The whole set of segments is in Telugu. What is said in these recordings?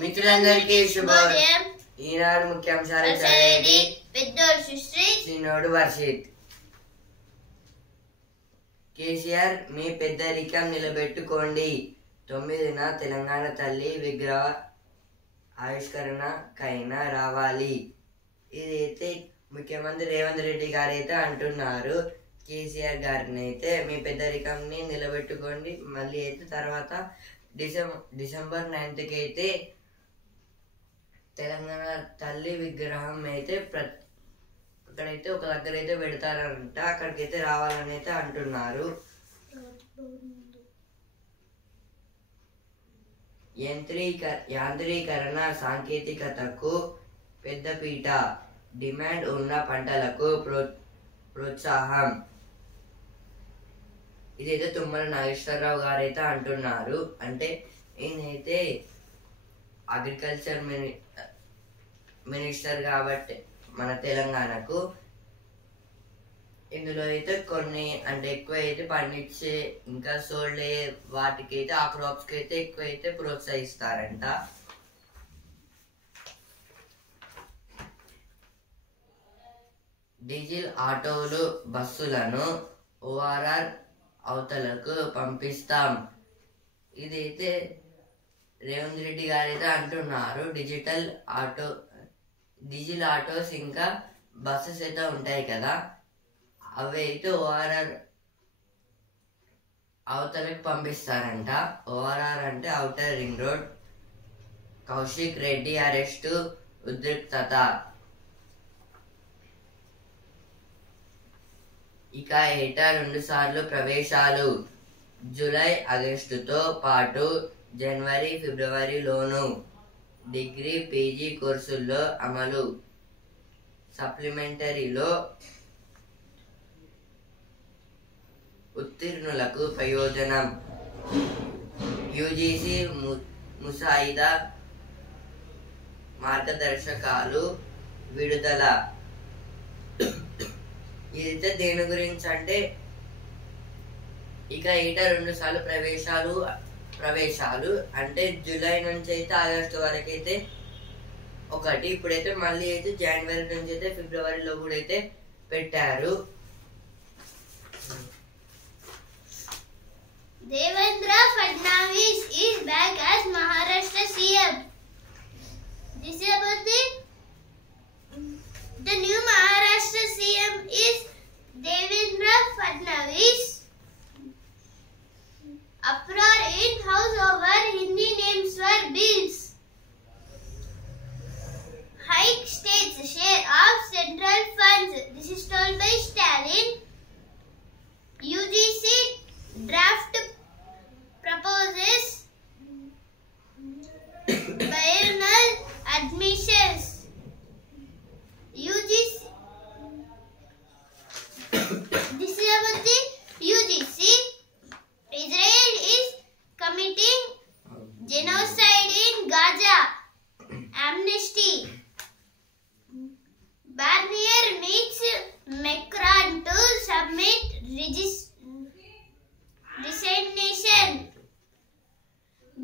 మిత్రులందరికీ శుభోదయం. ఈనాడు ముఖ్యాంశాలు చదివేది పెద్దోడు సుశ్రీ, చిన్నోడు వర్షిత్. కేసీఆర్ మీ పెద్దరికం నిలబెట్టుకోండి. 9న తెలంగాణ తల్లి విగ్రహ ఆవిష్కరణకైనా రావాలి. ఇదైతే ముఖ్యమంత్రి రేవంత్ రెడ్డి గారు అయితే అంటున్నారు. కేసీఆర్ గారిని అయితే మీ పెద్దరికంని నిలబెట్టుకోండి. మళ్ళీ అయితే తర్వాత డిసెంబర్ 9కి అయితే తెలంగాణ తల్లి విగ్రహం అయితే అక్కడైతే ఒక దగ్గర అయితే పెడతారంట. అక్కడికైతే రావాలని అయితే అంటున్నారు. యాంత్రీకరణ సాంకేతికతకు పెద్దపీట, డిమాండ్ ఉన్న పంటలకు ప్రోత్సాహం. ఇదైతే తుమ్మల నాగేశ్వరరావు గారు అయితే అంటున్నారు. అంటే ఈయనైతే అగ్రికల్చర్ మినిస్టర్ కాబట్టి మన తెలంగాణకు ఇందులో అయితే కొన్ని అంటే ఎక్కువ అయితే పండించే ఇంకా సోల్డ్ వాటికి అయితే ఆ క్రాప్స్ కి అయితే ఎక్కువ అయితే ప్రోత్సహిస్తారంట. డీజిల్ ఆటోలు బస్సులను ఓఆర్ఆర్ అవతలకు పంపిస్తాం. ఇదైతే రేవంత్ రెడ్డి గారు అయితే అంటున్నారు. డీజిల్ ఆటోస్ ఇంకా బస్సెస్ అయితే ఉంటాయి కదా, అవి అయితే ఓఆర్ఆర్ అవతలకు పంపిస్తారంట. ఓఆర్ఆర్ అంటే outer ring road. Kaushik Reddy arrest ఉద్రిక్తత. ఇక ఏటా 2 సార్లు ప్రవేశాలు. జూలై ఆగస్టుతో పాటు జనవరి ఫిబ్రవరిలోను డిగ్రీ పీజీ కోర్సుల్లో అమలు. సప్లిమెంటరీలో ఉత్తీర్ణులకు ప్రయోజనం. యూజీసీ ముసాయిదా మార్గదర్శకాలు విడుదల. ఇదైతే దేని గురించి అంటే ఇక ఏటా 2 సార్లు ప్రవేశాలు అంటే జూలై నుంచి అయితే ఆగస్టు వరకు అయితే ఒకటి. ఇప్పుడైతే మళ్ళీ అయితే జనవరి నుంచి అయితే ఫిబ్రవరిలో కూడా అయితే పెట్టారు. Devendra Fadnavis is back as Maharashtra CM. This is about the new Maharashtra CM is Devendra Fadnavis. Uproar in House over Hindi names for bills. Hike states share of central funds. This is told by Stalin. UGC draft proposes biennial admissions. UGC. This is about the UGC. Israel is committing genocide in Gaza. Amnesty. Barnier meets Macron to submit resignation.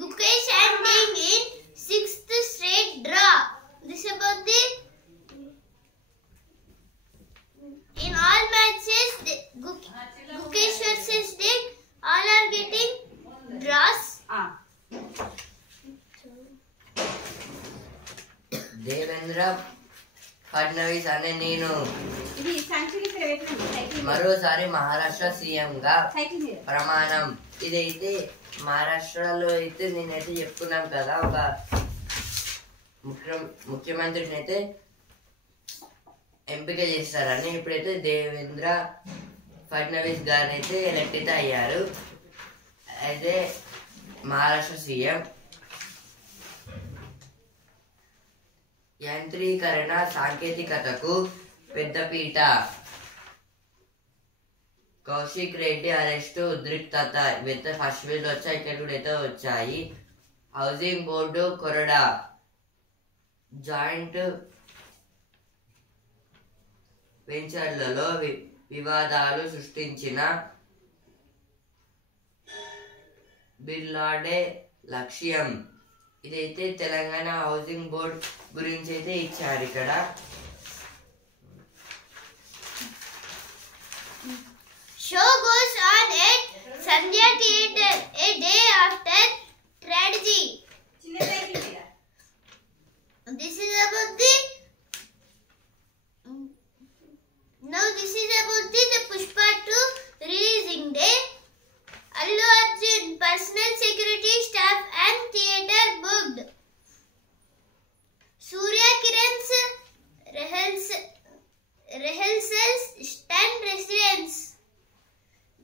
Gukesh ending in 6th straight draw. This is about the in all matches Gukesh versus Dick, all are getting draws. Devendra Fadnavis అనే నేను మరోసారి మహారాష్ట్ర సీఎం గా ప్రమాణం. ఇదైతే మహారాష్ట్రలో అయితే నేనైతే చెప్పుకున్నాం కదా, ఒక ముఖ్యమంత్రిని అయితే ఎంపిక చేస్తారని. ఇప్పుడైతే దేవేంద్ర ఫడ్నవీస్ గారిని అయితే ఎలక్ట్ అయితే అయ్యారు అయితే మహారాష్ట్ర సీఎం. యాంత్రీకరణ సాంకేతికతకు పెద్దపీట. కౌశిక్ రెడ్డి అరెస్టు ఉద్రిక్తత. ఇవైతే ఫస్ట్ పేజ్ వచ్చాయి, ఇక్కడ కూడా అయితే వచ్చాయి. హౌసింగ్ బోర్డు కొరడా. జాయింట్ వెంచర్లలో వివాదాలు సృష్టించిన బిర్లాడే లక్ష్యం. ఇదైతే తెలంగాణ హౌసింగ్ బోర్డ్ గురించి అయితే ఇచ్చారు ఇక్కడ. Show goes on at Sandhya Theatre a day after tragedy. This is about the Pushpa 2 releasing day. Allu Arjun personal security staff and theatre booked. Surya Kiran's rehearsals 10 residents.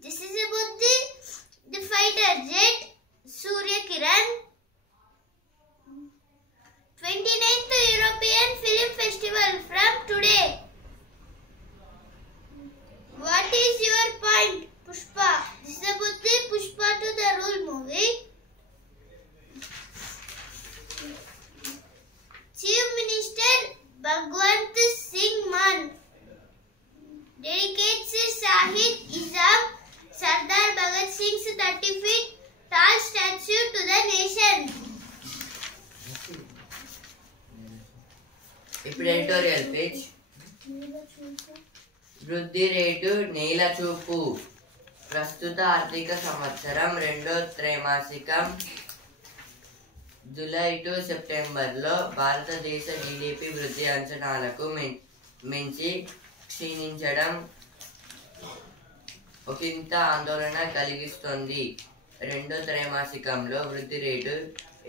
This is about the fighter jet Surya Kiran. 29th European Film Festival from today. What is your point, Pushpa? This is about the Pushpa to the Rule movie. Chief Minister Bhagwant Singh Mann dedicates Shahid Izam Sardar Bhagat Singh's 30 feet tall statue to the nation. ఇప్పుడు ఎడిటోరియల్ పేజ్. వృద్ధి రేటు నేల చూపు. ప్రస్తుత ఆర్థిక సంవత్సరం రెండో త్రైమాసికం జూలై టు సెప్టెంబర్లో భారతదేశ జీడిపి వృద్ధి అంచనాలకు మించి క్షీణించడం ఒకంత ఆందోళన కలిగిస్తోంది. రెండో త్రైమాసికంలో వృద్ధి రేటు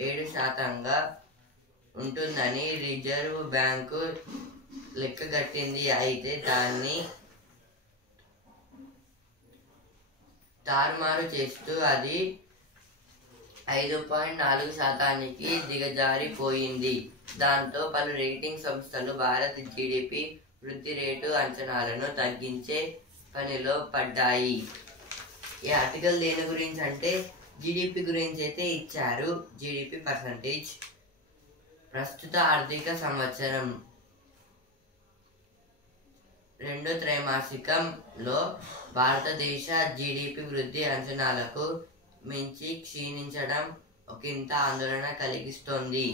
7% ఉంటుందని రిజర్వ్ బ్యాంకు లెక్కగట్టింది. అయితే దాన్ని తారుమారు చేస్తూ అది 5.4% దిగజారిపోయింది. దాంతో పలు రేటింగ్ సంస్థలు భారత్ జీడిపి వృద్ధి రేటు అంచనాలను తగ్గించే పనిలో పడ్డాయి. ఈ ఆర్టికల్ దేని గురించి అంటే జీడిపి గురించి అయితే ఇచ్చారు. GDP percentage. ప్రస్తుత ఆర్థిక సంవత్సరం రెండో త్రైమాసికంలో భారతదేశ జీడిపి వృద్ధి అంచనాలకు మించి క్షీణించడం ఒకంత ఆందోళన కలిగిస్తోంది.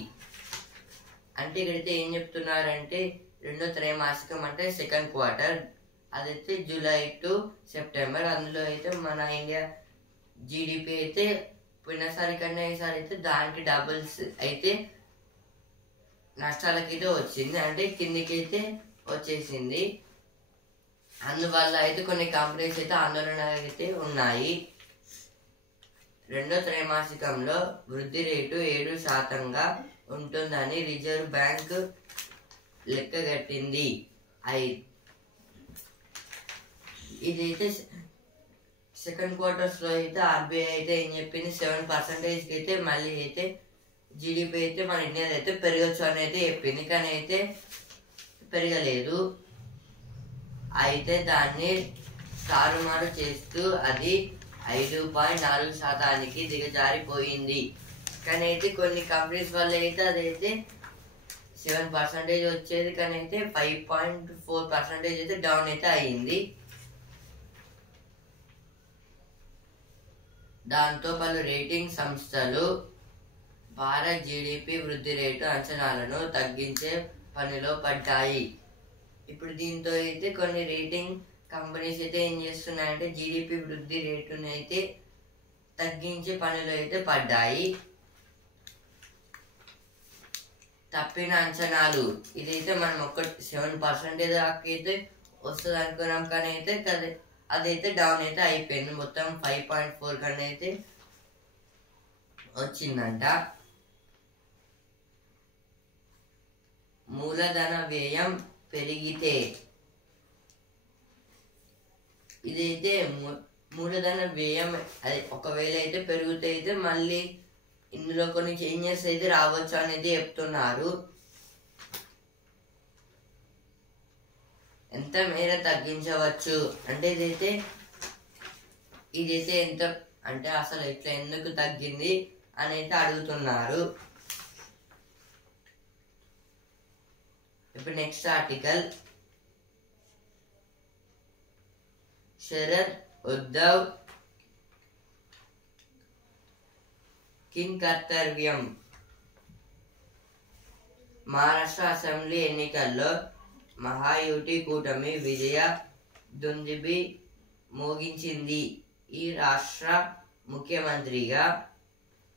అంటే ఇక్కడైతే ఏం చెప్తున్నారంటే రెండో త్రైమాసికం అంటే సెకండ్ క్వార్టర్, అదైతే జూలై టు సెప్టెంబర్. అందులో అయితే మన ఇండియా జీడిపి అయితే పోయినసారి కన్నా ఈసారి అయితే దానికి డబుల్స్ అయితే నష్టాలకైతే వచ్చింది, అంటే కిందికి అయితే వచ్చేసింది. అందువల్ల అయితే కొన్ని కంపెనీస్ అయితే ఆందోళన అయితే ఉన్నాయి. రెండో త్రైమాసికంలో వృద్ధి రేటు 7% ఉంటుందని రిజర్వ్ బ్యాంక్ లెక్కగట్టింది. ఇదైతే సెకండ్ క్వార్టర్స్ లో అయితే ఆర్బీఐ అయితే ఏం చెప్పింది, 7% అయితే మళ్ళీ అయితే జీడిపి అయితే మన ఇండియా అయితే పెరగచ్చు అని అయితే చెప్పింది. కానీ అయితే పెరగలేదు. అయితే దాన్ని తారుమారు చేస్తూ అది 5.4% దిగజారిపోయింది. కానీ అయితే కొన్ని కంపెనీస్ వల్ల అయితే అదైతే 7% వచ్చేది, కానీ అయితే 5.4% అయితే డౌన్ అయితే అయ్యింది. దాంతో పలు రేటింగ్ సంస్థలు భారత్ జీడిపి వృద్ధి రేటు అంచనాలను తగ్గించే పనిలో పడ్డాయి. ఇప్పుడు దీంతో అయితే కొన్ని రేటింగ్ కంపెనీస్ అయితే ఏం చేస్తున్నాయంటే జీడిపి వృద్ధి రేటును అయితే తగ్గించే పనిలో అయితే పడ్డాయి. తప్పిన అంచనాలు. ఇదైతే మనం 7% దాకా అయితే వస్తుంది అనుకున్నాం, కానీ అయితే అదైతే డౌన్ అయితే అయిపోయింది. మొత్తం 5.4 కన్నా అయితే వచ్చిందంట. మూలధన వ్యయం పెరిగితే. ఇదైతే మూలధన వ్యయం అది ఒకవేళ అయితే పెరిగితే అయితే మళ్ళీ ఇందులో కొన్ని చేంజెస్ అయితే రావచ్చు అనేది చెప్తున్నారు. ఎంత మేర తగ్గించవచ్చు అంటే ఇదైతే ఎంత అంటే అసలు ఇట్లా ఎందుకు తగ్గింది అని అయితే అడుగుతున్నారు. ఇప్పుడు నెక్స్ట్ ఆర్టికల్. శరద్ ఉద్ధవ్ కిం కర్తవ్యం. మహారాష్ట్ర అసెంబ్లీ ఎన్నికల్లో మహాయుతి కూటమి విజయ దుందుబి మోగించింది. ఈ రాష్ట్ర ముఖ్యమంత్రిగా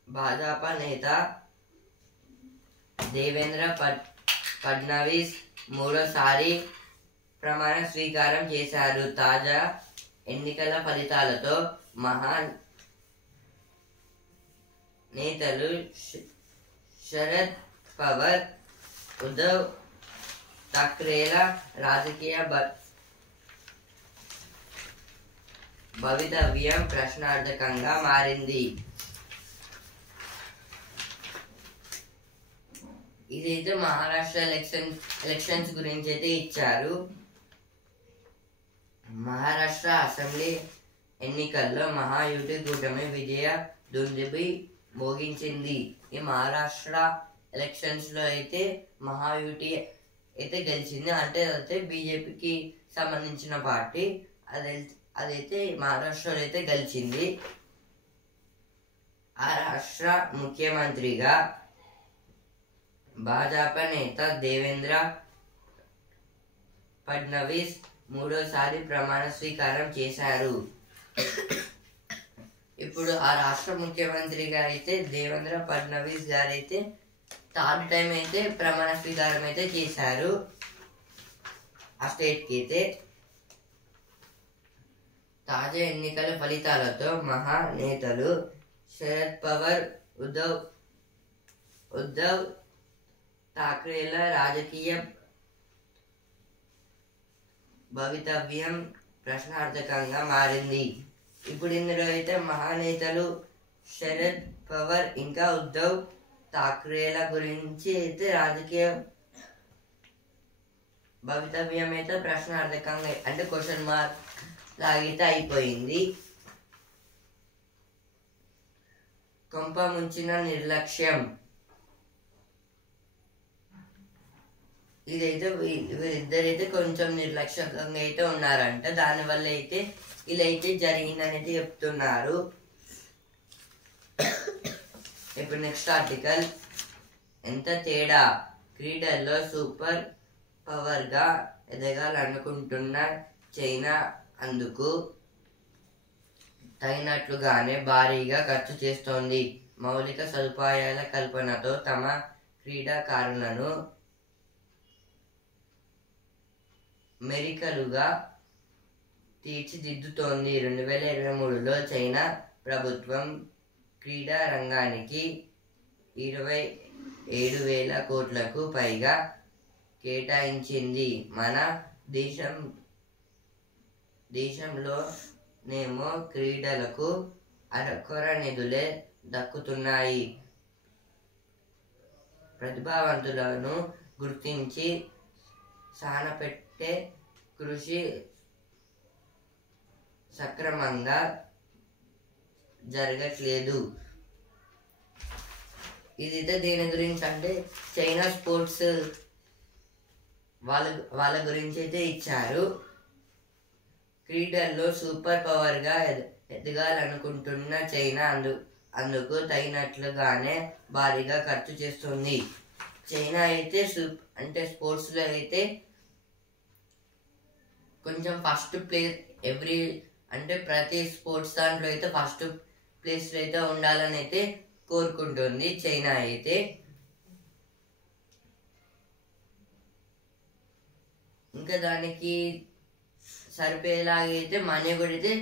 భాజపా నేత దేవేంద్ర ఫడ్నవీస్ మూడోసారి ప్రమాణ స్వీకారం చేశారు. తాజా ఎన్నికల ఫలితాలతో మహా నేతలు శరద్ పవార్, ఉద్ధవ్ ఠాక్రేల రాజకీయ భవితవ్యం ప్రశ్నార్థకంగా మారింది. ఇదైతే మహారాష్ట్ర ఎలక్షన్స్ గురించి అయితే ఇచ్చారు. మహారాష్ట్ర అసెంబ్లీ ఎన్నికల్లో మహాయుతి కూటమి విజయ దుందుబి మోగించింది. ఈ మహారాష్ట్ర ఎలక్షన్స్ లో అయితే మహాయుతి అయితే గెలిచింది. అంటే అదైతే బీజేపీకి సంబంధించిన పార్టీ. అదైతే మహారాష్ట్రలో అయితే గెలిచింది. ఆ రాష్ట్ర ముఖ్యమంత్రిగా భాజపా నేత దేవేంద్ర ఫడ్నవీస్ మూడోసారి ప్రమాణ స్వీకారం చేశారు. ఇప్పుడు ఆ రాష్ట్ర ముఖ్యమంత్రిగా అయితే దేవేంద్ర ఫడ్నవీస్ గారు అయితే థర్డ్ టైం అయితే ప్రమాణ స్వీకారం అయితే చేశారు ఆ స్టేట్ కి అయితే. తాజా ఎన్నికల ఫలితాలతో మహా నేతలు శరద్ పవార్, ఉద్ధవ్ ఠాక్రేల రాజకీయ భవితవ్యం ప్రశ్నార్థకంగా మారింది. ఇప్పుడు ఇందులో అయితే మహానేతలు శరద్ పవార్ ఇంకా ఉద్ధవ్ ఠాక్రేల గురించి అయితే రాజకీయ భవితవ్యం అయితే ప్రశ్నార్థకంగా అంటే క్వశ్చన్ మార్క్ లాగితే అయిపోయింది. కొంప ముంచిన నిర్లక్ష్యం. ఇదైతే వీరిద్దరైతే కొంచెం నిర్లక్ష్యంగా అయితే ఉన్నారంట. దానివల్ల అయితే ఇలా అయితే జరిగిందనేది చెప్తున్నారు. ఇప్పుడు నెక్స్ట్ ఆర్టికల్. ఎంత తేడా, క్రీడల్లో సూపర్ పవర్ గా ఎదగాలనుకుంటున్న చైనా అందుకు తగినట్లుగానే భారీగా ఖర్చు చేస్తోంది. మౌలిక సదుపాయాల కల్పనతో తమ క్రీడాకారులను మెరికలుగా తీర్చిదిద్దుతోంది. 2023లో చైనా ప్రభుత్వం క్రీడా రంగానికి 27,000 కోట్లకు పైగా కేటాయించింది. మన దేశంలోనేమో క్రీడలకు అరకొర నిధులే దక్కుతున్నాయి. ప్రతిభావంతులను గుర్తించి సానపెట్టే కృషి సక్రమంగా జరగట్లేదు. ఇదైతే దేని గురించి అంటే చైనా స్పోర్ట్స్ వాళ్ళ గురించి అయితే ఇచ్చారు. క్రీడల్లో సూపర్ పవర్ గా ఎదగాలనుకుంటున్న చైనా అందుకు తగినట్లుగానే భారీగా ఖర్చు చేస్తుంది. చైనా అయితే అంటే స్పోర్ట్స్ లో అయితే కొంచెం ఫస్ట్ ప్లేస్ అంటే ప్రతి స్పోర్ట్స్ దాంట్లో అయితే ఫస్ట్ ప్లేస్ లో అయితే ఉండాలని అయితే కోరుకుంటుంది చైనా అయితే. ఇంకా దానికి సరిపోయేలాగైతే మనీ కూడా అయితే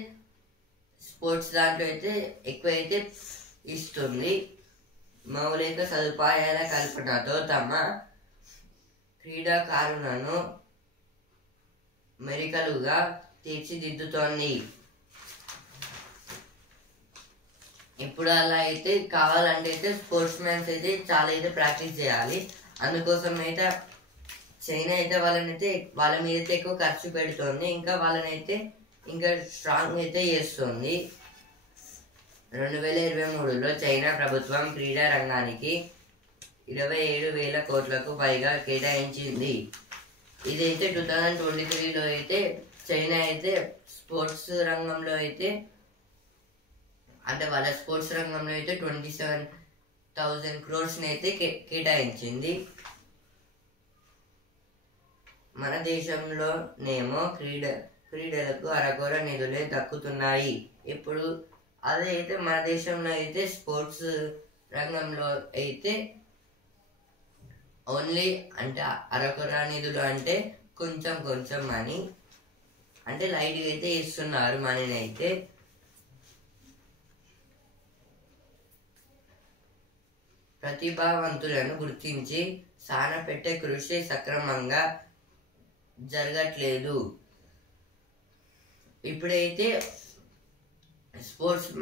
స్పోర్ట్స్ దాంట్లో అయితే ఎక్కువ అయితే ఇస్తుంది. మౌలిక సదుపాయాల కల్పనతో తమ క్రీడాకారులను మెరికలుగా తీర్చిదిద్దుతోంది. ఇప్పుడు అలా అయితే కావాలంటే అయితే స్పోర్ట్స్ మ్యాన్స్ అయితే చాలా అయితే ప్రాక్టీస్ చేయాలి. అందుకోసం అయితే చైనా అయితే వాళ్ళ మీద అయితే ఎక్కువ ఖర్చు పెడుతుంది. ఇంకా వాళ్ళనైతే ఇంకా స్ట్రాంగ్ అయితే చేస్తుంది. 2023లో చైనా ప్రభుత్వం క్రీడా రంగానికి 27,000 కోట్లకు పైగా కేటాయించింది. ఇదైతే 2023లో అయితే చైనా అయితే స్పోర్ట్స్ రంగంలో అయితే అంటే వాళ్ళ స్పోర్ట్స్ రంగంలో అయితే 27,000 crores అయితే కేటాయించింది. మన దేశంలోనేమో క్రీడలకు అరకొర నిధులే దక్కుతున్నాయి. ఇప్పుడు అదైతే మన దేశంలో అయితే స్పోర్ట్స్ రంగంలో అయితే ఓన్లీ అంటే అరకొర నిధులు అంటే కొంచెం మనీ అంటే లైట్గా అయితే ఇస్తున్నారు మనీని అయితే. ప్రతిభావంతులను గుర్తించి సానపెట్టే కృషి సక్రమంగా జరగట్లేదు. ఇప్పుడైతే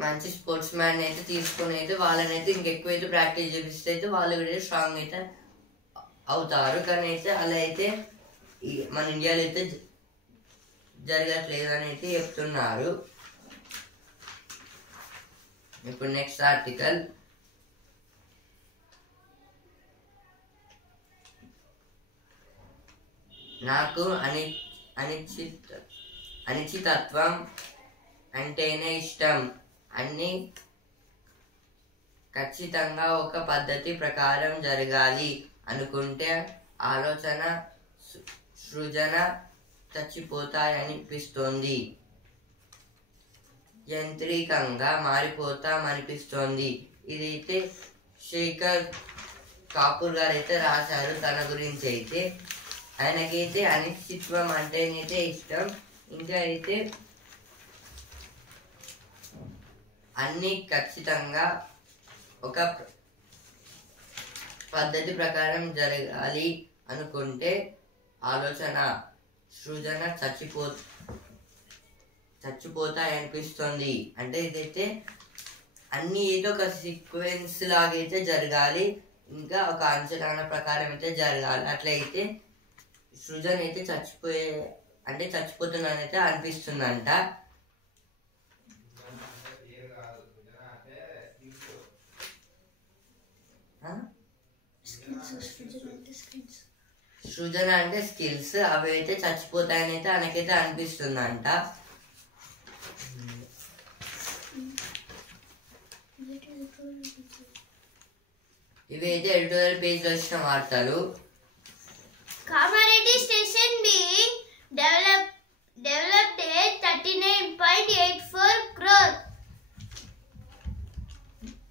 మంచి స్పోర్ట్స్ మ్యాన్ అయితే తీసుకొని అయితే వాళ్ళని అయితే ఇంకెక్కువైతే ప్రాక్టీస్ చేపిస్తే అయితే వాళ్ళు కూడా స్ట్రాంగ్ అయితే అవుతారు. కానీ అయితే అలా అయితే మన ఇండియాలో అయితే జరగట్లేదు అని అయితే చెప్తున్నారు. ఇప్పుడు నెక్స్ట్ ఆర్టికల్. నాకు అనిశ్చితత్వం అంటేనే ఇష్టం. అన్ని ఖచ్చితంగా ఒక పద్ధతి ప్రకారం జరగాలి అనుకుంటే ఆలోచన సృజన చచ్చిపోతాయనిపిస్తోంది. యాంత్రికంగా మారిపోతామనిపిస్తోంది. ఇదైతే శేఖర్ కాపూర్ గారు అయితే రాశారు తన గురించి అయితే. ఆయనకైతే అనిశ్చిత్వం అంటేనైతే ఇష్టం. ఇంకా అయితే అన్ని ఖచ్చితంగా ఒక పద్ధతి ప్రకారం జరగాలి అనుకుంటే ఆలోచన సృజన చచ్చిపోతాయనిపిస్తుంది. అంటే ఇదైతే అన్ని ఏదో ఒక సీక్వెన్స్ లాగైతే జరగాలి, ఇంకా ఒక అంచనా ప్రకారం అయితే జరగాలి. అట్లయితే సృజన అయితే చచ్చిపోతున్నానైతే అనిపిస్తుందంట. సృజన అంటే స్కిల్స్, అవి అయితే చచ్చిపోతాయని అయితే ఆయనకైతే అనిపిస్తుందంట. ఇవి అయితే ఎడిటోరియల్ పేజ్ లో వచ్చిన వార్తలు. Kamaredi station being developed at 39.84 crore.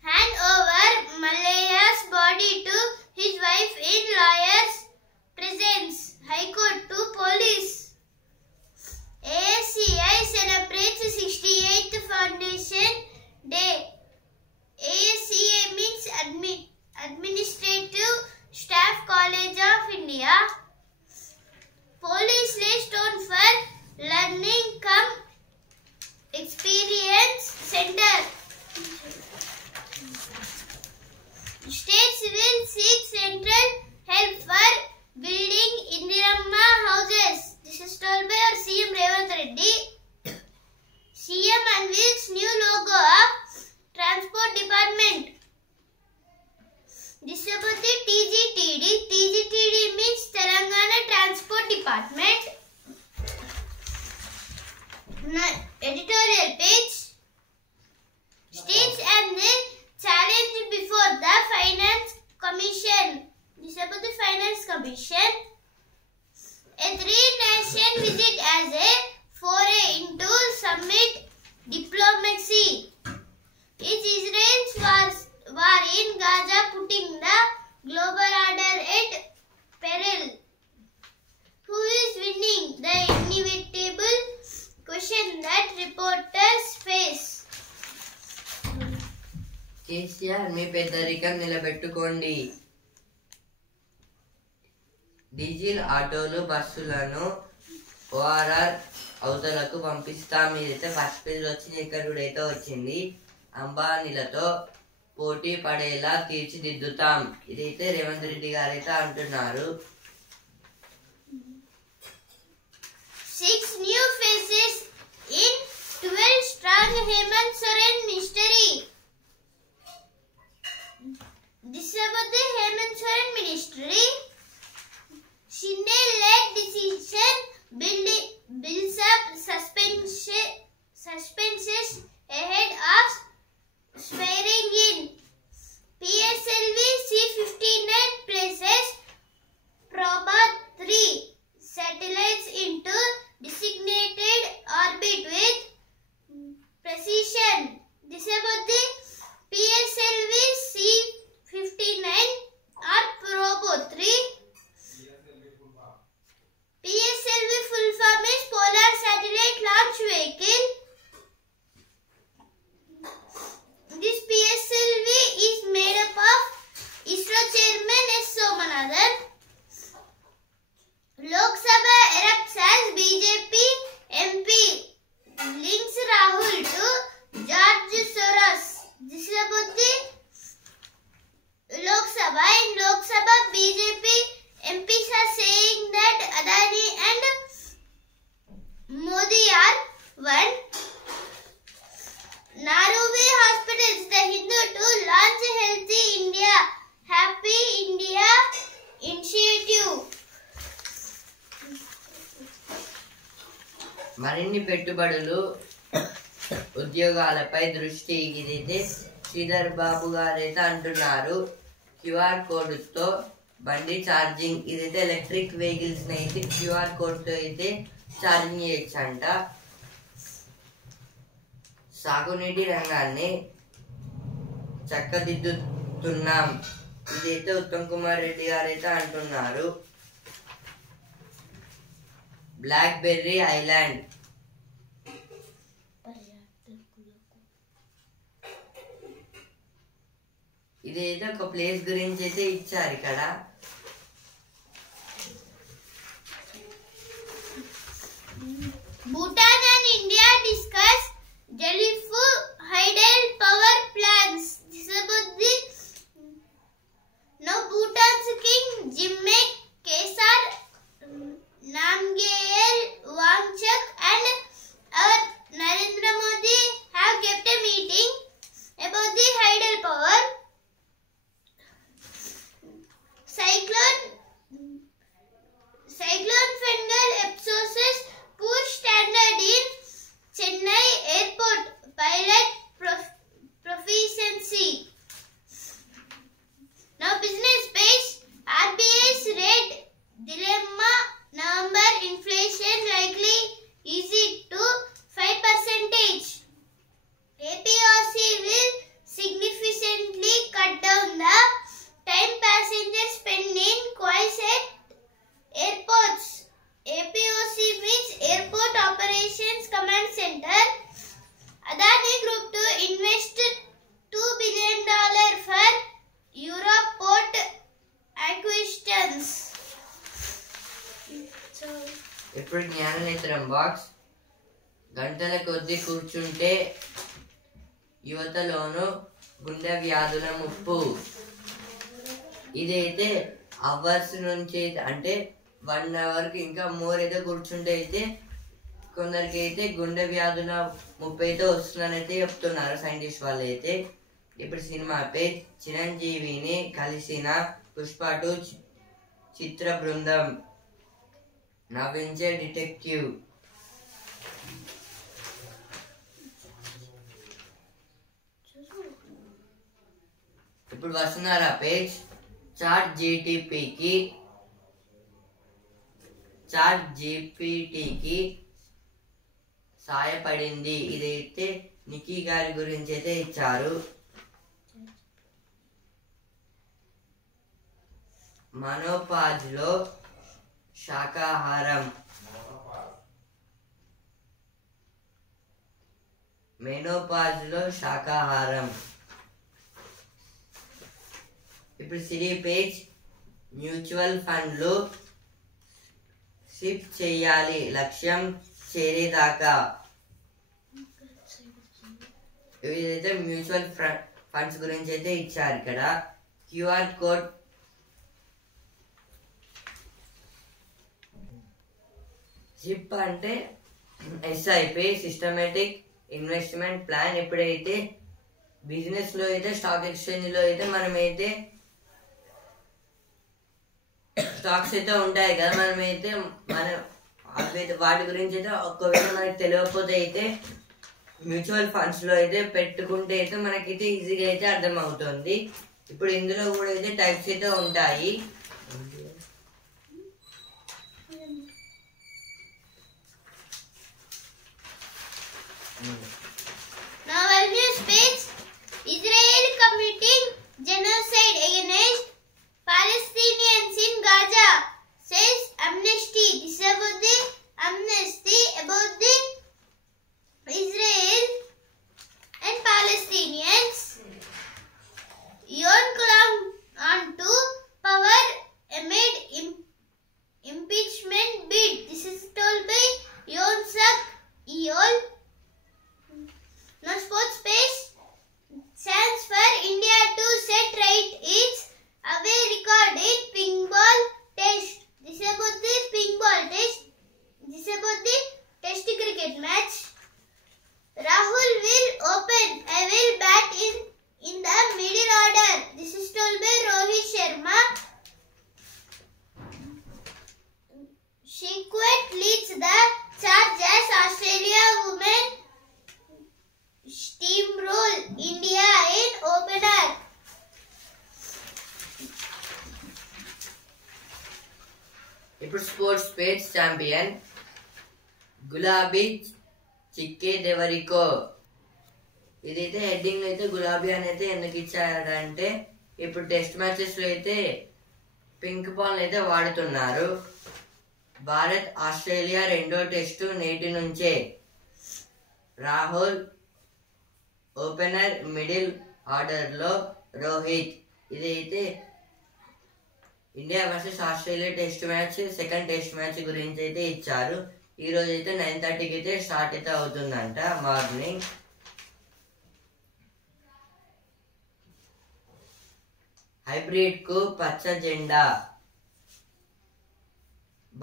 Hand over Malaya's body to his wife in lawyer's presence. High Court to police. ASCI celebrates 68th Foundation Day. ASCI means Administrative Staff College of India. Police lay stone for learning come experience center. States will seek central help for building Indiramma houses. This is told by our CM Revanth Reddy. CM unveils new logo of Transport Department. This is about the TGTD. TGTD means Telangana Transport Department. Editorial page. States and the challenge before the Finance Commission. This is about the Finance Commission. A 3-nation visit as a foray into summit diplomacy. Is Israel's war in Gaza putting the global order at peril? Who is winning? The inevitable question that reporters face. KCR మీ పెద్దరికం నిలబెట్టుకోండి. డీజిల్ ఆటోలు బస్సులను ఓఆర్ఆర్ అవతలకు పంపిస్తాం. ఇదైతే ఫస్ట్ పేజ్ వచ్చింది. ఇక్కడ కూడా అయితే వచ్చింది. అంబానీలతో పోటీ పడేలా తీర్చిదిద్దుతాం. ఇదైతే రేవంత్ రెడ్డి గారు అయితే అంటున్నారు. 6 new faces in 12-strong Hemant Soren ministry. This is about the Hemant Soren ministry. Shinde-led decision builds up suspenses ahead of swearing in. PSLV C59 places Prabhat 3 set మరిన్ని పెట్టుబడులు ఉద్యోగాలపై దృష్టి ఇదైతే శ్రీధర్ బాబు గారైతే అంటున్నారు. క్యూఆర్ కోడ్తో బండి ఛార్జింగ్, ఇదైతే ఎలక్ట్రిక్ వెహికల్స్ అయితే క్యూఆర్ కోడ్తో అయితే ఛార్జింగ్ చేయొచ్చంట. సాగునీటి రంగాన్ని చక్కదిద్దుతున్నాం, ఇదైతే ఉత్తమ్ కుమార్ రెడ్డి గారైతే అంటున్నారు. బ్లాక్ బెర్రీ ఐలాండ్, ఇదైతే ఒక ప్లేస్ గురించి అయితే ఇచ్చారు ఇక్కడ. Bhutan and India discuss Jalifu hydel power plants. This is about the now Bhutan's king Jigme Khesar Namgyel Wangchuk and our Narendra Modi have kept a meeting about the hydel power. Cyclone Fengal absorbs poor standard in Chennai airport pilot proficiency. Now business page, RBI's rate dilemma, November inflation likely easy to 5%. APRC will significantly cut down the time passengers spend in quiet airports. APOC means Airport Operations Command Center. Adani Group to invest $2 billion for Europe port acquisitions. ఇప్పుడు జ్ఞాననేత్రం బాక్స్. గంటల కొద్ది కూర్చుంటే యువతలోను గుండె వ్యాధుల ముప్పు, ఇదైతే అవర్స్ నుంచి అంటే 1 అవర్కి ఇంకా మోర్ అయితే కూర్చుంటే అయితే కొందరికి అయితే గుండె వ్యాధుల ముప్పు అయితే వస్తుందని అయితే చెప్తున్నారు సైంటిస్ట్ వాళ్ళు అయితే. ఇప్పుడు సినిమాపై చిరంజీవిని కలిసిన పుష్ప 2 చిత్ర బృందం, నవ్వించే డిటెక్టివ్. ఇప్పుడు వస్తున్నారా పేజ్. చాట్ జీపీటీకి సాయపడింది, ఇదైతే నికీ గారి గురించి అయితే ఇచ్చారు. మనోపాజ్లో శాకాహారం, మెనోపాజ్లో శాకాహారం. ఇప్పుడు సిరీ పేజ్, మ్యూచువల్ ఫండ్లు సిప్ చేయాలి లక్ష్యం చేరేదాకా. ఇదైతే మ్యూచువల్ ఫండ్స్ గురించి అయితే ఇచ్చారు ఇక్కడ. క్యూఆర్ కోడ్, సిప్ అంటే ఎస్ఐపి సిస్టమేటిక్ ఇన్వెస్ట్మెంట్ ప్లాన్. ఎప్పుడైతే బిజినెస్ లో అయితే స్టాక్ ఎక్స్చేంజ్ లో అయితే మనమైతే స్టాక్స్ అయితే ఉంటాయి కదా, మనమైతే వాటి గురించి అయితే ఒకవేళ మనకి తెలియకపోతే అయితే మ్యూచువల్ ఫండ్స్ లో అయితే పెట్టుకుంటే అయితే మనకైతే ఈజీగా అయితే అర్థమవుతుంది. ఇప్పుడు ఇందులో కూడా అయితే టైప్స్ అయితే ఉంటాయి. Now our news page, Israel committing genocide against Palestinians in Gaza, says Amnesty. This is about the Amnesty about the Israel and Palestinians. Yon clung on to power amid impeachment bid. This is told by Yon Sak Eol. Now sports page, chance for India to set right its away record in ping ball test. This is about the ping ball test. This is about the test cricket match. Rahul will open. I will bat in the middle order. This is told by Rohit Sharma. Shikwet leads the charge as ఇప్పుడు స్పోర్ట్స్ పేజ్ ఛాంపియన్ గులాబీ చిక్కేదెవరికో. ఇదైతే హెడ్డింగ్ అయితే గులాబీ అని అయితే ఎందుకు ఇచ్చారంటే ఇప్పుడు టెస్ట్ మ్యాచెస్ లో అయితే పింక్ బాల్ అయితే వాడుతున్నారు. భారత్ ఆస్ట్రేలియా రెండో టెస్టు నేటి నుంచే. రాహుల్ ఓపెనర్, మిడిల్ ఆర్డర్ లో రోహిత్. ఇదైతే India versus Australia test match, second test match గురించి అయితే ఇచ్చారు. ఈ రోజు అయితే 9:30కి అయితే స్టార్ట్ అయితే అవుతుందంట మార్నింగ్. హైబ్రిడ్ కు పచ్చ జెండా.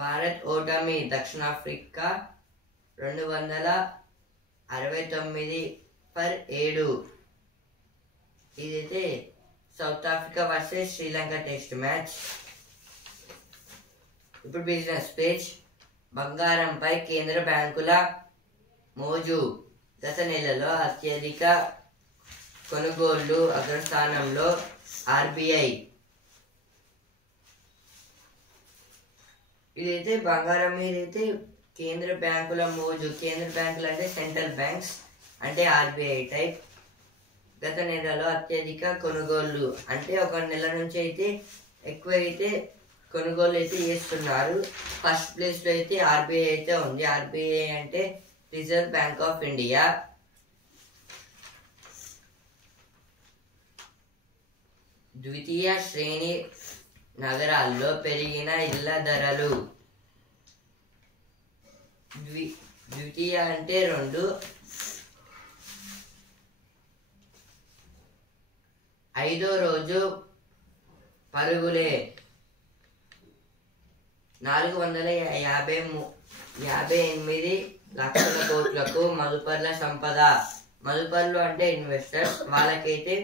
భారత్ ఓటమి దక్షిణాఫ్రికా 269-7. ఇదైతే south Africa versus Sri Lanka test match. ఇప్పుడు బిజినెస్ పేజ్. బంగారంపై కేంద్ర బ్యాంకుల మోజు. గత నెలలో అత్యధిక కొనుగోళ్లు అగ్రస్థానంలో ఆర్బీఐ. ఇదైతే బంగారం మీద అయితే కేంద్ర బ్యాంకుల మోజు. కేంద్ర బ్యాంకులు అంటే సెంట్రల్ బ్యాంక్స్, అంటే ఆర్బీఐ టైప్. గత నెలలో అత్యధిక కొనుగోళ్లు అంటే ఒక నెల నుంచి అయితే ఎక్కువ అయితే కొనుగోలు అయితే చేస్తున్నారు. ఫస్ట్ ప్లేస్ లో అయితే ఆర్బీఐ అయితే ఉంది. ఆర్బీఐ అంటే రిజర్వ్ బ్యాంక్ ఆఫ్ ఇండియా. ద్వితీయ శ్రేణి నగరాల్లో పెరిగిన ఇళ్ల ధరలు. ద్వితీయ అంటే 2, ఐదో రోజు పరుగులే 458 లక్షల కోట్లకు మదుపర్ల సంపద. మదుపర్లు అంటే ఇన్వెస్టర్స్, వాళ్ళకైతే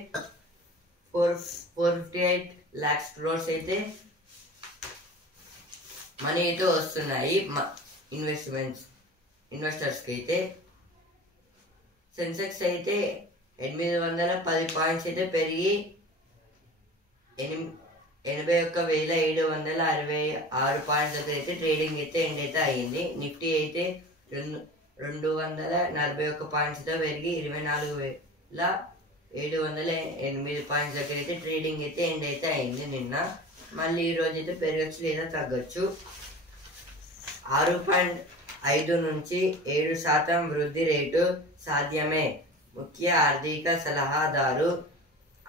458 lakhs crores అయితే మనీ అయితే వస్తున్నాయి ఇన్వెస్టర్స్ కి అయితే. సెన్సెక్స్ అయితే 810 పాయింట్స్ అయితే పెరిగి 81,766 పాయింట్స్ అయితే ట్రేడింగ్ అయితే ఎండ్ అయితే అయ్యింది. నిఫ్టీ అయితే 241 పాయింట్స్ తో పెరిగి 24,708 పాయింట్స్ దగ్గర అయితే ట్రేడింగ్ అయితే ఎండ్ అయితే అయింది నిన్న. మళ్ళీ ఈ రోజు అయితే పెరగచ్చు లేదా తగ్గచ్చు. 6.5 నుంచి 7% వృద్ధి రేటు సాధ్యమే. ముఖ్య ఆర్థిక సలహాదారు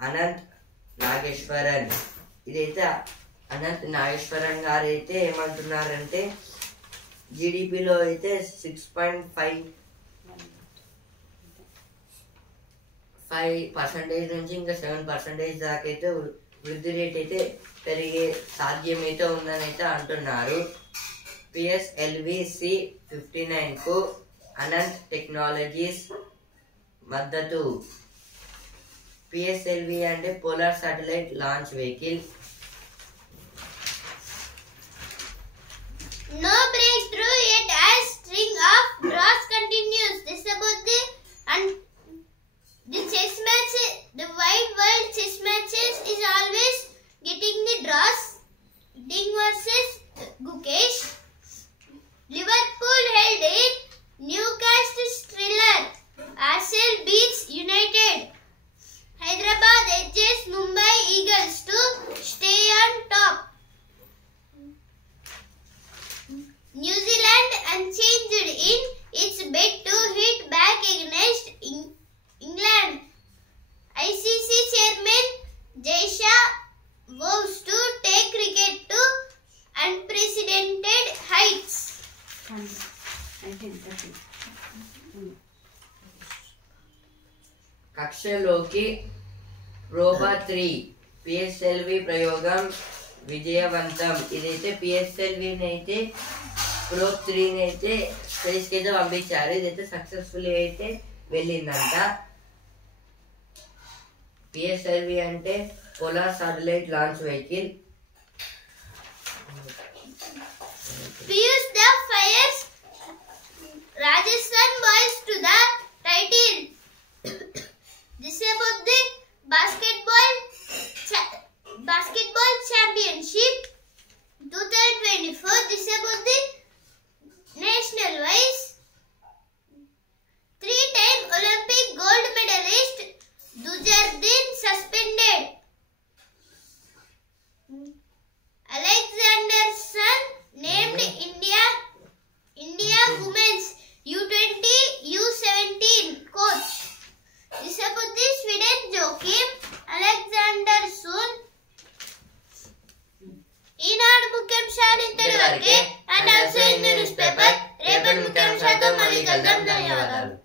అనంత్ నాగేశ్వరన్. ఇదైతే అనంత్ నాగేశ్వరన్ గారు అయితే ఏమంటున్నారంటే జీడిపిలో అయితే 6.5% నుంచి ఇంకా 7% దాకా అయితే వృద్ధి రేట్ అయితే పెరిగే సాధ్యం అయితే ఉందని అయితే అంటున్నారు. PSLV-C59 కు అనంత్ టెక్నాలజీస్ మద్దతు. PSLV అంటే polar satellite launch vehicle. No breakthrough yet as string of draws continues. This about the chess match. The wide world chess matches is always getting the draws. Ding versus Gukesh. Liverpool held in Newcastle thriller. Arsenal beats United. Hyderabad edges Mumbai Eagles to stay on top. New Zealand unchanged in its bid to hit back against England. ICC chairman Jay Shah vows to take cricket to unprecedented heights. కక్షలోకి ప్రోబా 3 PSLV ప్రయోగం విజయవంతం. ఇదైతే PSLV అయితే ప్రో 3 అయితే స్పేస్ కి అయితే పంపించారు. ఇదైతే సక్సెస్ఫుల్ అయితే వెళ్ళిందంట. PSLV అంటే polar satellite launch vehicle. Piyush the fires Rajasthan boys to the title. This is about the basketball championship 2024. This is షకుతి, స్వీడన్ జోకిమ్, అలెగ్జాండర్ సూన్. ఈనాడు ముఖ్యాంశాలు ఇంతవరకే. And also in newspaper. రేపటి ముఖ్యాంశాలతో మళ్ళీ కలుద్దాం. ధన్యవాదాలు.